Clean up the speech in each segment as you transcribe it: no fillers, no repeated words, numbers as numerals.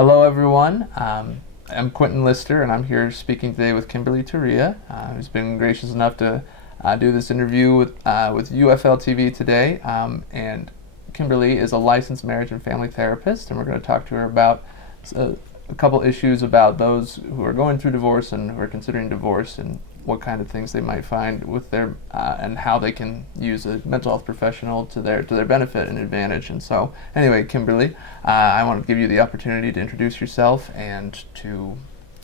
Hello, everyone. I'm Quentin Lister, and I'm here speaking today with Kymberly Turiya, who's been gracious enough to do this interview with UFL TV today. And Kymberly is a licensed marriage and family therapist, and we're going to talk to her about a couple issues about those who are going through divorce and who are considering divorce, and what kind of things they might find with their and how they can use a mental health professional to their benefit and advantage. And so, anyway, Kymberly, I want to give you the opportunity to introduce yourself and to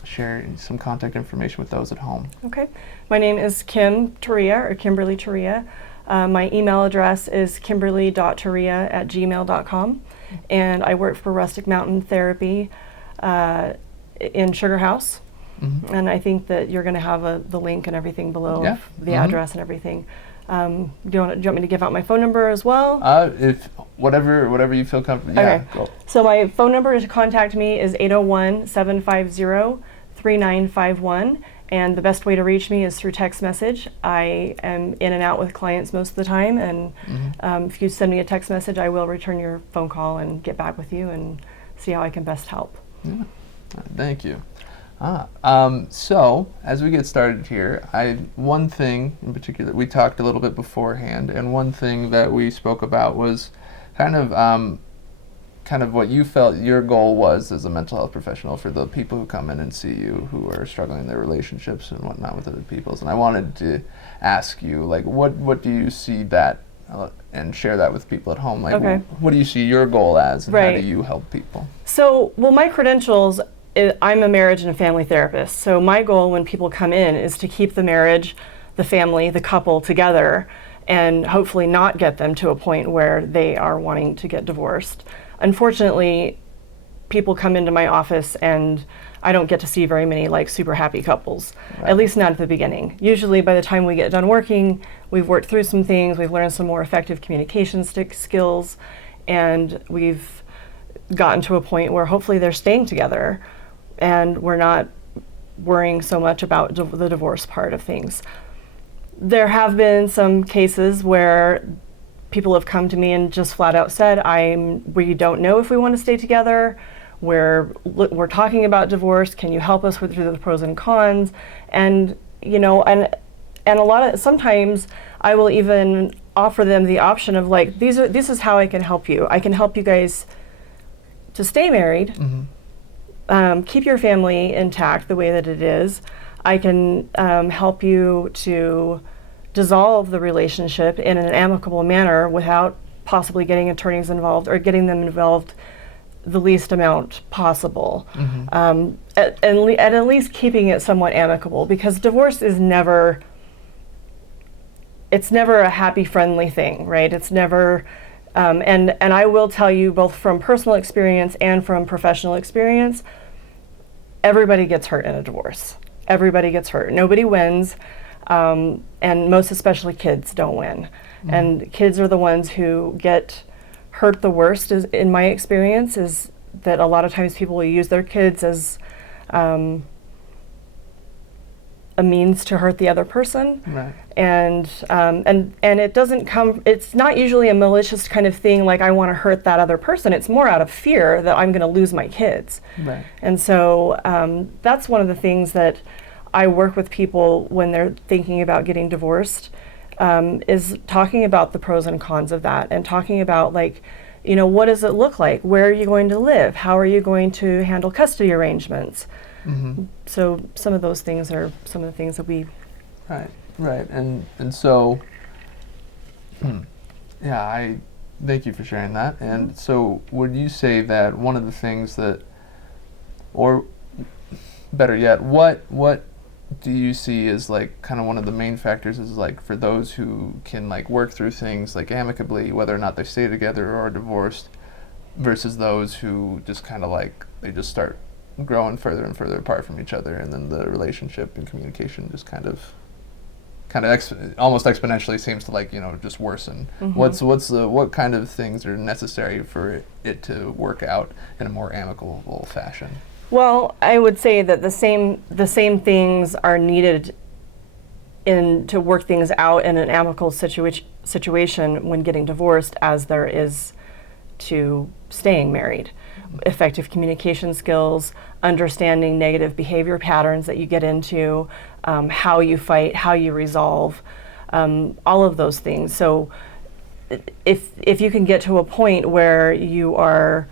share some contact information with those at home. Okay, my name is Kim Turiya, or Kymberly Turiya. My email address is kimberly.turiya@gmail.com, and I work for Rustic Mountain Therapy in Sugar House. Mm-hmm. And I think that you're going to have the link and everything below, yeah. The address and everything. Do you want me to give out my phone number as well? If whatever you feel comfortable. Okay. Yeah, go. So my phone number to contact me is 801-750-3951, and the best way to reach me is through text message. I am in and out with clients most of the time, and if you send me a text message, I will return your phone call and get back with you and see how I can best help. Yeah. Thank you. So as we get started here, one thing in particular, we talked a little bit beforehand, and one thing that we spoke about was kind of what you felt your goal was as a mental health professional for the people who come in and see you who are struggling in their relationships and whatnot with other people's. And I wanted to ask you, like, what do you see that, and share that with people at home? Like, okay. What do you see your goal as, and right. How do you help people? So, well, my credentials, I'm a marriage and family therapist. So my goal when people come in is to keep the marriage, the family, the couple together, and hopefully not get them to a point where they are wanting to get divorced. Unfortunately, people come into my office and I don't get to see very many like super happy couples, right. At least not at the beginning. Usually by the time we get done working, we've worked through some things, we've learned some more effective communication skills, and we've gotten to a point where hopefully they're staying together and we're not worrying so much about the divorce part of things. There have been some cases where people have come to me and just flat out said, we don't know if we want to stay together. We're talking about divorce. Can you help us through the pros and cons? And and sometimes I will even offer them the option of like, this is how I can help you. I can help you guys to stay married. Mm-hmm. Keep your family intact the way that it is. I can help you to dissolve the relationship in an amicable manner without possibly getting attorneys involved or getting them involved the least amount possible. Mm-hmm. At least keeping it somewhat amicable, because divorce is never a happy, friendly thing, right? It's never. And I will tell you, both from personal experience and from professional experience, everybody gets hurt in a divorce. Everybody gets hurt. Nobody wins, and most especially kids don't win. Mm-hmm. And kids are the ones who get hurt the worst, in my experience, is that a lot of times people will use their kids as a means to hurt the other person. Right. And it doesn't come, it's not usually a malicious kind of thing like I want to hurt that other person. It's more out of fear that I'm going to lose my kids. Right. And so that's one of the things that I work with people when they're thinking about getting divorced, is talking about the pros and cons of that, and talking about like, what does it look like? Where are you going to live? How are you going to handle custody arrangements? Mm-hmm. So some of those things are some of the things that we... Right. And so, yeah, I thank you for sharing that. And mm-hmm. So would you say that one of the things that, or better yet, what do you see as like kind of one of the main factors is like for those who can like work through things like amicably, whether or not they stay together or are divorced, versus those who just kind of like, they just start growing further and further apart from each other, and then the relationship and communication just kind of almost exponentially seems to like just worsen. Mm-hmm. What kind of things are necessary for it to work out in a more amicable fashion? Well, I would say that the same things are needed to work things out in an amicable situation when getting divorced as there is to staying married. effective communication skills, understanding negative behavior patterns that you get into, how you fight, how you resolve, all of those things. So if you can get to a point where you are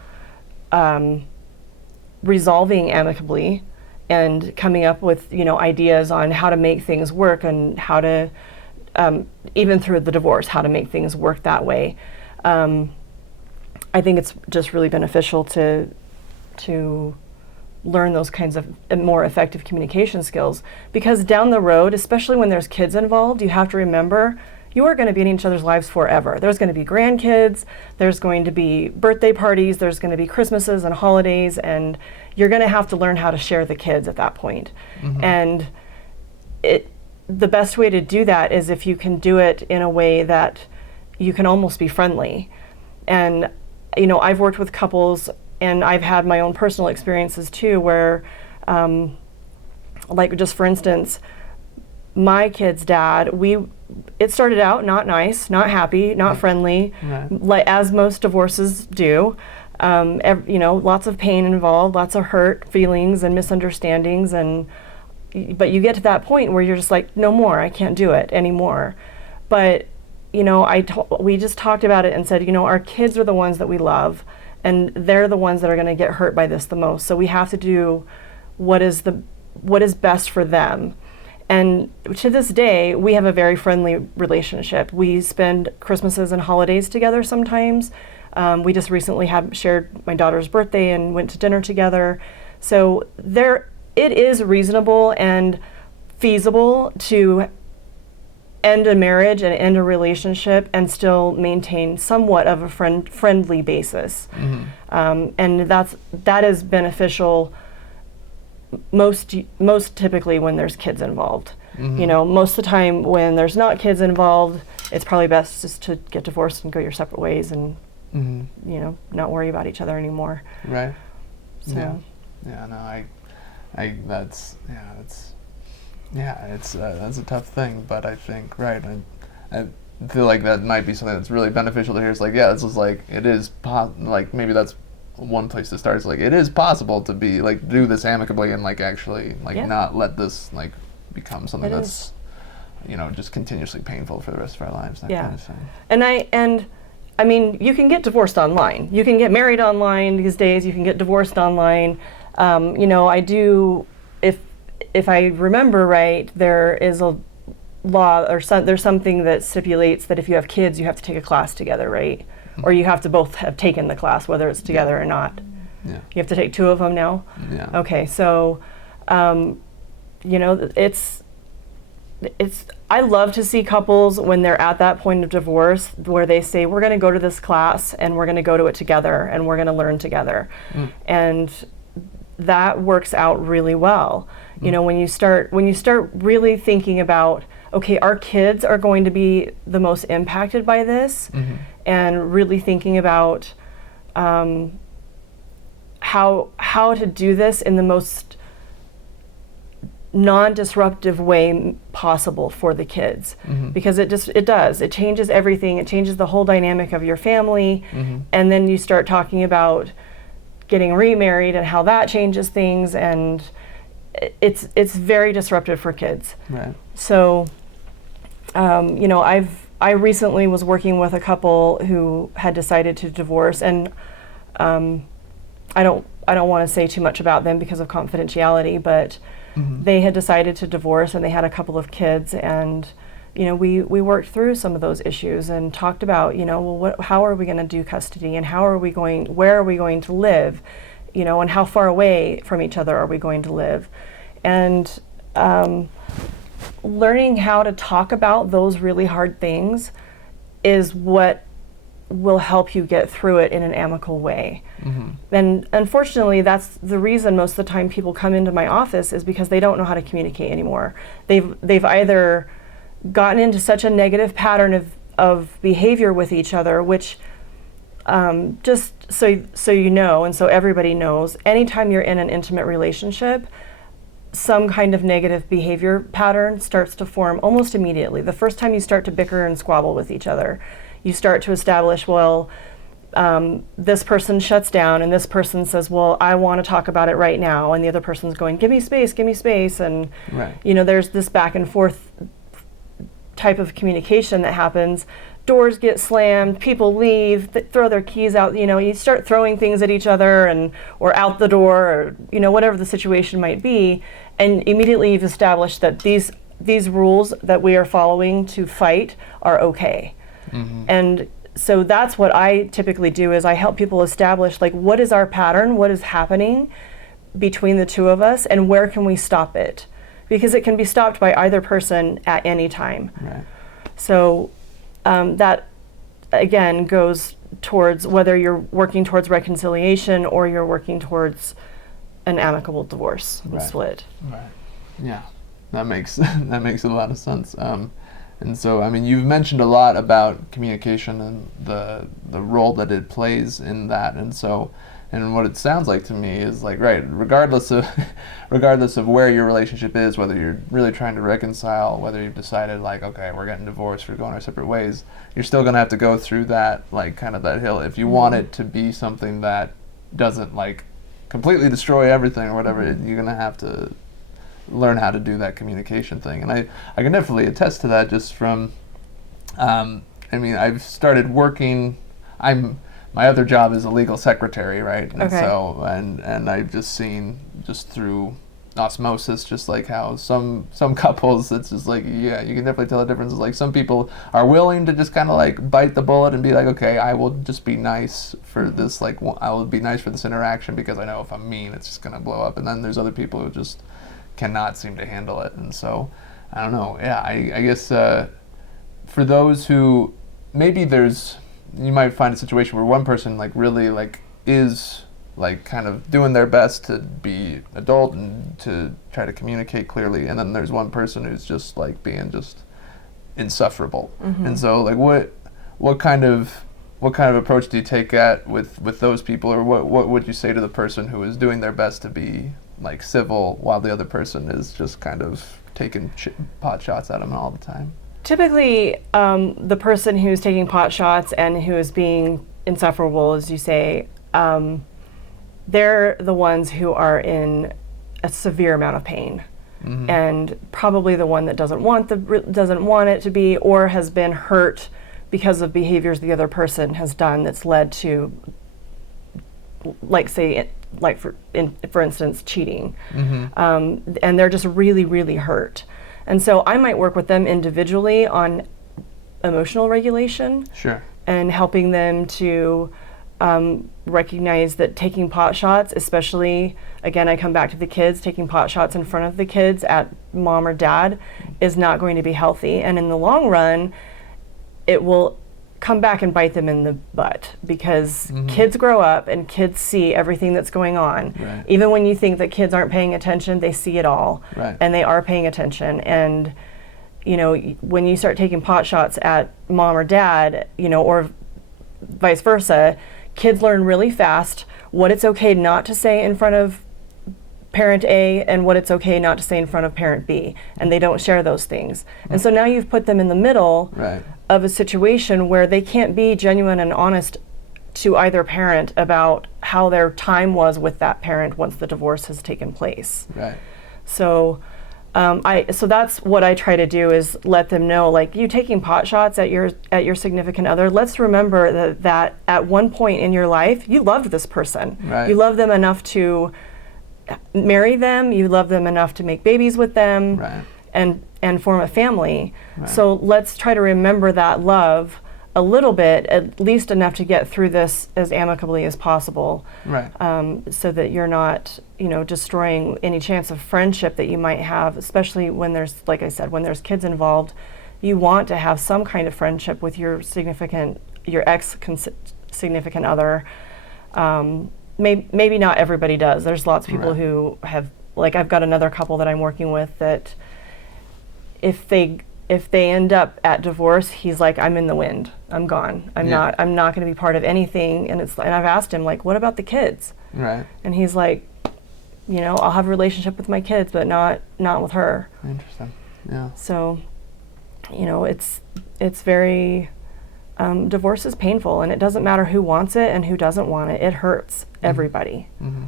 resolving amicably and coming up with, ideas on how to make things work and how to, even through the divorce, how to make things work that way. I think it's just really beneficial to learn those kinds of more effective communication skills, because down the road, especially when there's kids involved, you have to remember you are going to be in each other's lives forever. There's going to be grandkids, there's going to be birthday parties, there's going to be Christmases and holidays, and you're going to have to learn how to share the kids at that point. And the best way to do that is if you can do it in a way that you can almost be friendly. And I've worked with couples, and I've had my own personal experiences too, where like, just for instance, my kid's dad, it started out not nice, not happy, not friendly, like as most divorces do. Lots of pain involved, lots of hurt feelings and misunderstandings, but you get to that point where you're just like, no more, I can't do it anymore. But we just talked about it and said, our kids are the ones that we love, and they're the ones that are going to get hurt by this the most. So we have to do what is best for them. And to this day, we have a very friendly relationship. We spend Christmases and holidays together sometimes. We just recently shared my daughter's birthday and went to dinner together. So it is reasonable and feasible to end a marriage and end a relationship and still maintain somewhat of a friendly basis. And that is beneficial most typically when there's kids involved. Most of the time when there's not kids involved, it's probably best just to get divorced and go your separate ways and not worry about each other anymore. Right. So that's a tough thing, but I think I feel like that might be something that's really beneficial to hear. It's like, this is like, it is maybe that's one place to start. It's like, it is possible to be like, do this amicably and like actually not let this like become something that's just continuously painful for the rest of our lives. That kind of thing. And I mean, you can get divorced online. You can get married online these days. You can get divorced online. I do, if I remember right, there is a law or there's something that stipulates that if you have kids, you have to take a class together, right? Or you have to both have taken the class, whether it's together or not. You have to take two of them now? Okay, so, I love to see couples when they're at that point of divorce where they say, we're going to go to this class and we're going to go to it together and we're going to learn together. And that works out really well. When you start really thinking about, okay, our kids are going to be the most impacted by this, and really thinking about how to do this in the most non-disruptive way possible for the kids, because it changes everything. It changes the whole dynamic of your family, and then you start talking about getting remarried and how that changes things, and it's very disruptive for kids. Right. So, I recently was working with a couple who had decided to divorce, and I don't want to say too much about them because of confidentiality, but they had decided to divorce and they had a couple of kids, and we worked through some of those issues and talked about how are we going to do custody, and where are we going to live, and how far away from each other are we going to live, and learning how to talk about those really hard things is what will help you get through it in an amicable way. And unfortunately, that's the reason most of the time people come into my office, is because they don't know how to communicate anymore. They've either gotten into such a negative pattern of behavior with each other, which just so you know, and so everybody knows, anytime you're in an intimate relationship, some kind of negative behavior pattern starts to form almost immediately. The first time you start to bicker and squabble with each other, you start to establish, well, this person shuts down and this person says, well, I want to talk about it right now, and the other person's going, give me space, and Right. there's this back and forth type of communication that happens. Doors get slammed, people leave, throw their keys out, you start throwing things at each other or out the door, or whatever the situation might be, and immediately you've established that these rules that we are following to fight are okay. Mm-hmm. And so that's what I typically do, is I help people establish, like, what is our pattern, what is happening between the two of us, and where can we stop it? Because it can be stopped by either person at any time. Right. So that, again, goes towards whether you're working towards reconciliation or you're working towards an amicable divorce and Right. split. Right. Yeah, that makes that makes a lot of sense. And so, I mean, you've mentioned a lot about communication and the role that it plays in that. And so, and what it sounds like to me is like, right, regardless of where your relationship is, whether you're really trying to reconcile, whether you've decided like, okay, we're getting divorced, we're going our separate ways, you're still going to have to go through that, like, kind of that hill if you want it to be something that doesn't like completely destroy everything or whatever. You're going to have to learn how to do that communication thing. And I can definitely attest to that just from, I mean, I've started working, my other job is a legal secretary, right? And Okay. so, and I've just seen, just through osmosis, just like how some couples, it's just like, yeah, you can definitely tell the difference. Like, some people are willing to just kind of like bite the bullet and be like, okay, I will just be nice for this, like, I will be nice for this interaction because I know if I'm mean, it's just going to blow up. And then there's other people who just cannot seem to handle it. And so, I don't know, yeah, I guess for those who, maybe you might find a situation where one person like really like is like kind of doing their best to be adult and to try to communicate clearly, and then there's one person who's just like being just insufferable. Mm-hmm. And so, like, what kind of approach do you take with those people, or what would you say to the person who is doing their best to be like civil while the other person is just kind of taking pot shots at them all the time? Typically, the person who's taking pot shots and who is being insufferable, as you say, they're the ones who are in a severe amount of pain, Mm-hmm. and probably the one that doesn't want it to be, or has been hurt because of behaviors the other person has done that's led to, like, say, like for instance, cheating, Mm-hmm. and they're just really, really hurt. And so I might work with them individually on emotional regulation Sure. and helping them to recognize that taking pot shots, especially, again, I come back to the kids, taking pot shots in front of the kids at mom or dad is not going to be healthy. And in the long run, it will come back and bite them in the butt, because Mm-hmm. kids grow up and kids see everything that's going on. Right. Even when you think that kids aren't paying attention, they see it all. Right. And they are paying attention. And, when you start taking pot shots at mom or dad, or vice versa, kids learn really fast what it's okay not to say in front of parent A and what it's okay not to say in front of parent B. And they don't share those things. And so now you've put them in the middle Right. of a situation where they can't be genuine and honest to either parent about how their time was with that parent once the divorce has taken place. Right. So so that's what I try to do, is let them know, like, you taking pot shots at your significant other, let's remember that at one point in your life you loved this person. Right. You loved them enough to marry them, you loved them enough to make babies with them, Right. and form a family. Right. So let's try to remember that love a little bit, at least enough to get through this as amicably as possible, Right. so that you're not, destroying any chance of friendship that you might have, especially when there's, like I said, when there's kids involved. You want to have some kind of friendship with your ex significant other. Maybe not everybody does. There's lots of people Right. who have, like, I've got another couple that I'm working with that if they end up at divorce, he's like, I'm in the wind. I'm gone. I'm Yeah. not going to be part of anything. And I've asked him, like, what about the kids? Right. And he's like, I'll have a relationship with my kids, but not with her. Interesting. Yeah. So, it's very divorce is painful, and it doesn't matter who wants it and who doesn't want it. It hurts everybody. Mm-hmm.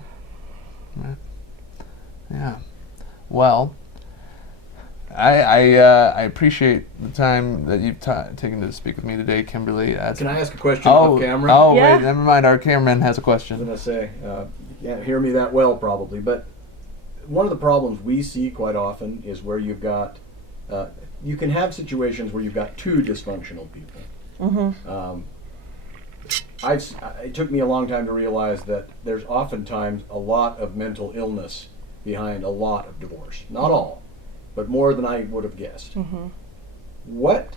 Right. Yeah. Well, I appreciate the time that you've taken to speak with me today, Kymberly. Can I ask a question off camera? Oh, Yeah. wait, never mind. Our cameraman has a I was question. going to say, you can't hear me that well probably, but one of the problems we see quite often is where you've got, you can have situations where you've got two dysfunctional people. Mm-hmm. It took me a long time to realize that there's oftentimes a lot of mental illness behind a lot of divorce. Not all, but more than I would have guessed. Mm-hmm. What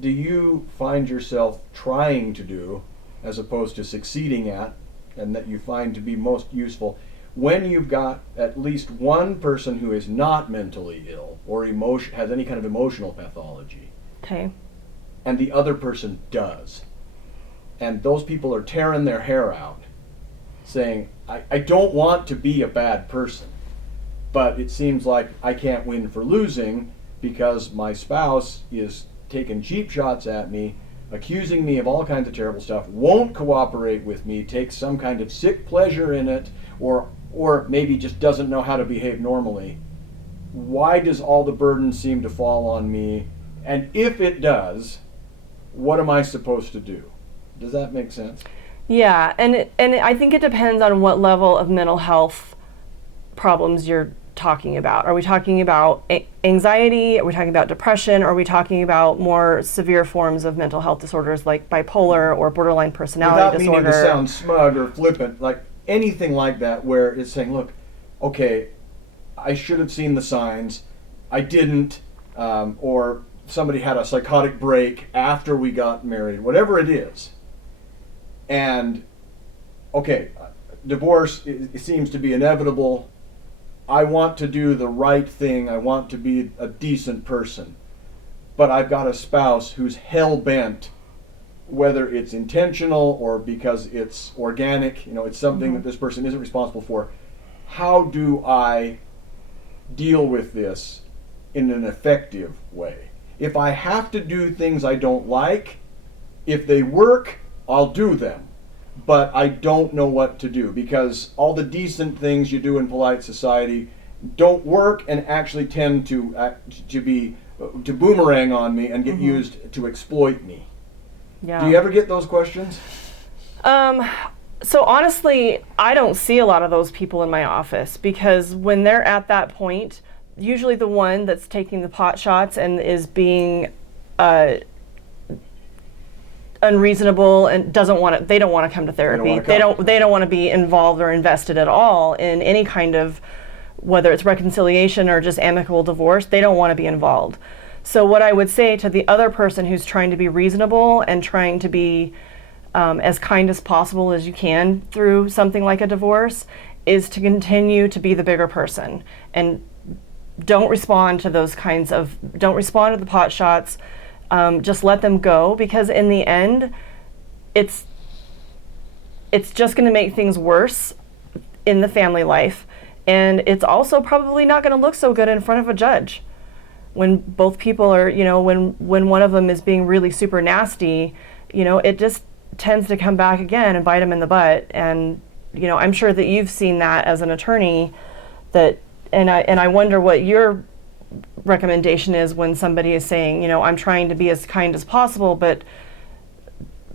do you find yourself trying to do as opposed to succeeding at, and that you find to be most useful when you've got at least one person who is not mentally ill or has any kind of emotional pathology, Okay. and the other person does? And those people are tearing their hair out, saying, I don't want to be a bad person, but it seems like I can't win for losing because my spouse is taking cheap shots at me, accusing me of all kinds of terrible stuff, won't cooperate with me, takes some kind of sick pleasure in it, or maybe just doesn't know how to behave normally. Why does all the burden seem to fall on me? And if it does, what am I supposed to do? Does that make sense? Yeah, and I think it depends on what level of mental health problems you're talking about. Are we talking about anxiety? Are we talking about depression? Are we talking about more severe forms of mental health disorders like bipolar or borderline personality disorder? Without meaning to sound smug or flippant, like anything like that where it's saying, look, okay, I should have seen the signs, I didn't, or somebody had a psychotic break after we got married, whatever it is. And, okay, divorce, it seems to be inevitable. I want to do the right thing. I want to be a decent person. But I've got a spouse who's hell-bent, whether it's intentional or because it's organic, it's something that this person isn't responsible for. How do I deal with this in an effective way? If I have to do things I don't like, if they work, I'll do them. But I don't know what to do because all the decent things you do in polite society don't work and actually tend to boomerang on me and get used to exploit me. Yeah. Do you ever get those questions? So honestly, I don't see a lot of those people in my office because when they're at that point, usually the one that's taking the pot shots and is being unreasonable and they don't want to come to therapy. They don't want to be involved or invested at all in any kind of, whether it's reconciliation or just amicable divorce. They don't want to be involved. So what I would say to the other person who's trying to be reasonable and trying to be as kind as possible as you can through something like a divorce is to continue to be the bigger person and don't respond to don't respond to the pot shots. Just let them go, because in the end, it's just going to make things worse in the family life, and it's also probably not going to look so good in front of a judge when both people are, when one of them is being really super nasty, it just tends to come back again and bite them in the butt. And I'm sure that you've seen that as an attorney, and I wonder what your recommendation is when somebody is saying, I'm trying to be as kind as possible, but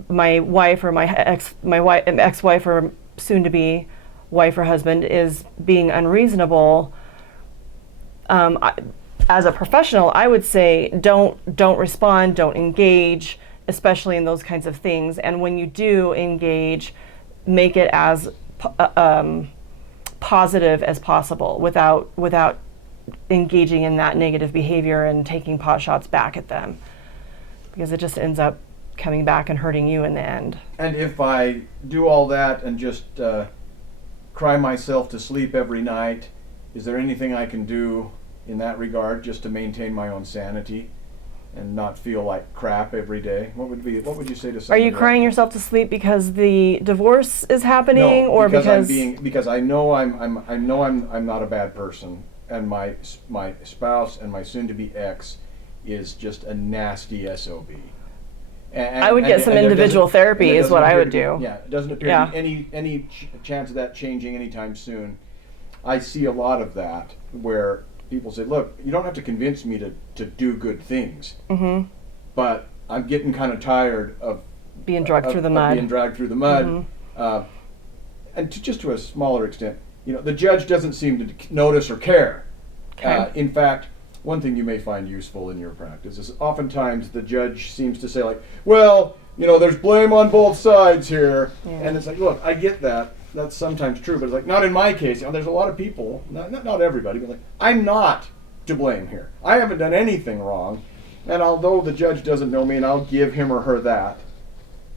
my wife or my ex-wife or soon-to-be wife or husband is being unreasonable. As a professional, I would say don't respond, don't engage, especially in those kinds of things. And when you do engage, make it as positive as possible without engaging in that negative behavior and taking pot shots back at them, because it just ends up coming back and hurting you in the end. And if I do all that and just cry myself to sleep every night, is there anything I can do in that regard just to maintain my own sanity and not feel like crap every day? What would you say to somebody? Are you crying yourself to sleep because the divorce is happening, no, or because because I know I'm not a bad person, and my spouse and my soon-to-be ex is just a nasty SOB, I would get some individual therapy is what I would do. Yeah, it doesn't appear to be any chance of that changing anytime soon. I see a lot of that where people say, look, you don't have to convince me to do good things, but I'm getting kind of tired of being dragged through the mud. And just to a smaller extent, the judge doesn't seem to notice or care. Okay. In fact, one thing you may find useful in your practice is oftentimes the judge seems to say, like, well, there's blame on both sides here. Yeah. And it's like, look, I get that. That's sometimes true, but it's like, not in my case. There's a lot of people, not everybody, but like, I'm not to blame here. I haven't done anything wrong. And although the judge doesn't know me, and I'll give him or her that,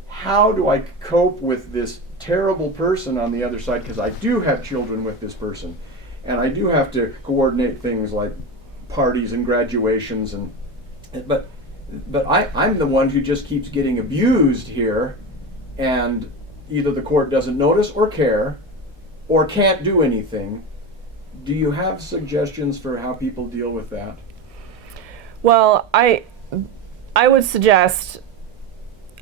how do I cope with this terrible person on the other side? Because I do have children with this person, and I do have to coordinate things like parties and graduations, but I'm the one who just keeps getting abused here, and either the court doesn't notice or care, or can't do anything. Do you have suggestions for how people deal with that? Well, I would suggest.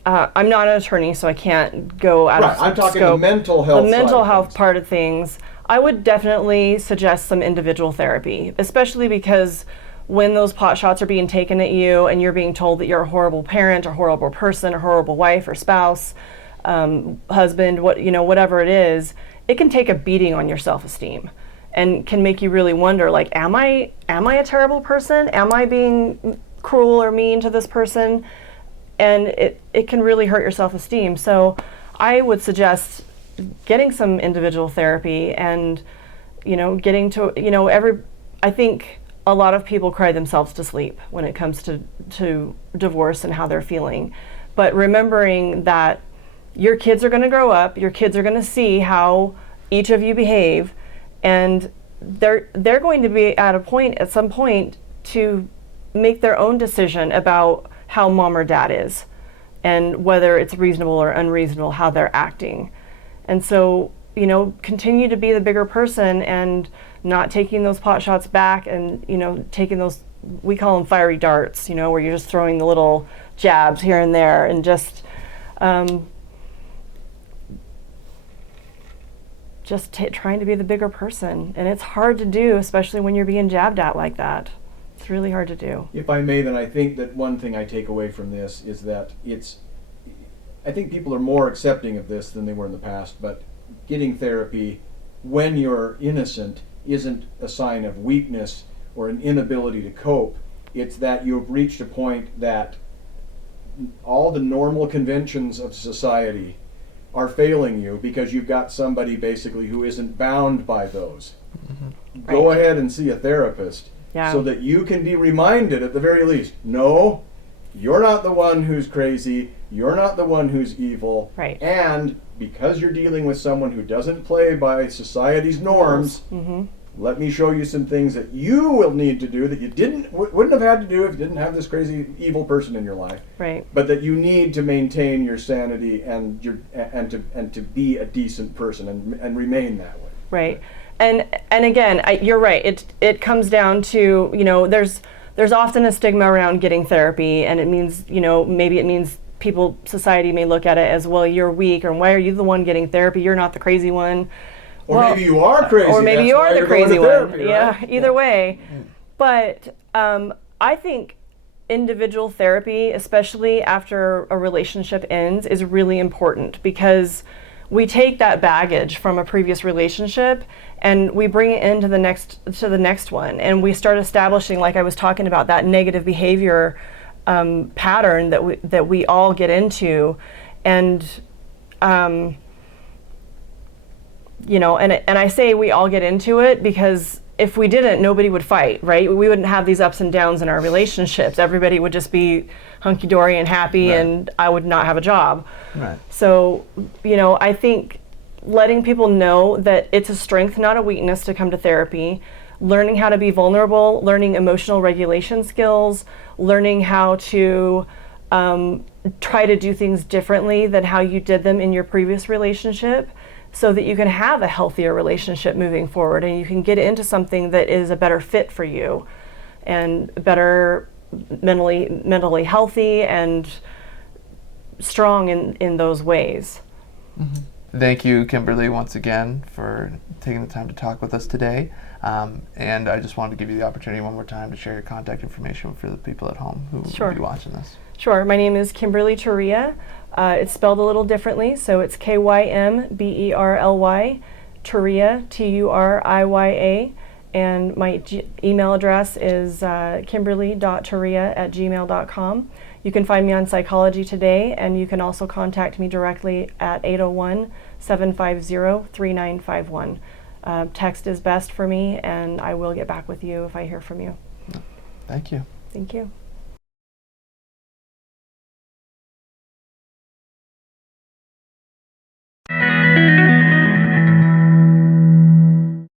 I'm not an attorney, so I can't go out of I'm talking scope. the mental health. The mental health part of things. I would definitely suggest some individual therapy, especially because when those pot shots are being taken at you and you're being told that you're a horrible parent or horrible person or horrible wife or spouse, husband, whatever it is, it can take a beating on your self-esteem and can make you really wonder, like, am I a terrible person? Am I being cruel or mean to this person? And it can really hurt your self-esteem. So I would suggest getting some individual therapy and, getting to, I think a lot of people cry themselves to sleep when it comes to divorce and how they're feeling. But remembering that your kids are going to grow up, your kids are going to see how each of you behave, and they're going to be at some point to make their own decision about how mom or dad is and whether it's reasonable or unreasonable how they're acting. And so, continue to be the bigger person and not taking those pot shots back and, taking those, we call them fiery darts, where you're just throwing the little jabs here and there and just trying to be the bigger person. And it's hard to do, especially when you're being jabbed at like that. It's really hard to do. If I may, then I think that one thing I take away from this is that I think people are more accepting of this than they were in the past, but getting therapy when you're innocent isn't a sign of weakness or an inability to cope. It's that you've reached a point that all the normal conventions of society are failing you because you've got somebody basically who isn't bound by those. Mm-hmm. Go ahead and see a therapist. Yeah. So that you can be reminded at the very least, no, you're not the one who's crazy, you're not the one who's evil, right. And because you're dealing with someone who doesn't play by society's norms, mm-hmm. Let me show you some things that you will need to do that you wouldn't have had to do if you didn't have this crazy evil person in your life. Right. But that you need to maintain your sanity and to be a decent person and remain that way. Right. And again, you're right. It comes down to, there's often a stigma around getting therapy, and it means, maybe it means society may look at it as, well, you're weak, or why are you the one getting therapy? You're not the crazy one. Or maybe you are crazy. Or maybe you are the crazy one. Therapy, right? Yeah, either way. But I think individual therapy, especially after a relationship ends, is really important because we take that baggage from a previous relationship and we bring it into the next one, and we start establishing, like I was talking about, that negative behavior pattern that we all get into, and and I say we all get into it because if we didn't, nobody would fight, right? We wouldn't have these ups and downs in our relationships. Everybody would just be hunky-dory and happy, right. And I would not have a job. Right. So, I think letting people know that it's a strength, not a weakness, to come to therapy, learning how to be vulnerable, learning emotional regulation skills, learning how to try to do things differently than how you did them in your previous relationship, so that you can have a healthier relationship moving forward and you can get into something that is a better fit for you and better mentally healthy and strong in those ways. Thank you, Kymberly, once again for taking the time to talk with us today. And I just wanted to give you the opportunity one more time to share your contact information for the people at home who Sure. will be watching this. Sure. My name is Kymberly Turiya. It's spelled a little differently, so it's Kymberly, Turiya, Turiya, and my email address is kimberly.turiya@gmail.com. You can find me on Psychology Today, and you can also contact me directly at 801-750-3951. Text is best for me, and I will get back with you if I hear from you. Thank you. Thank you.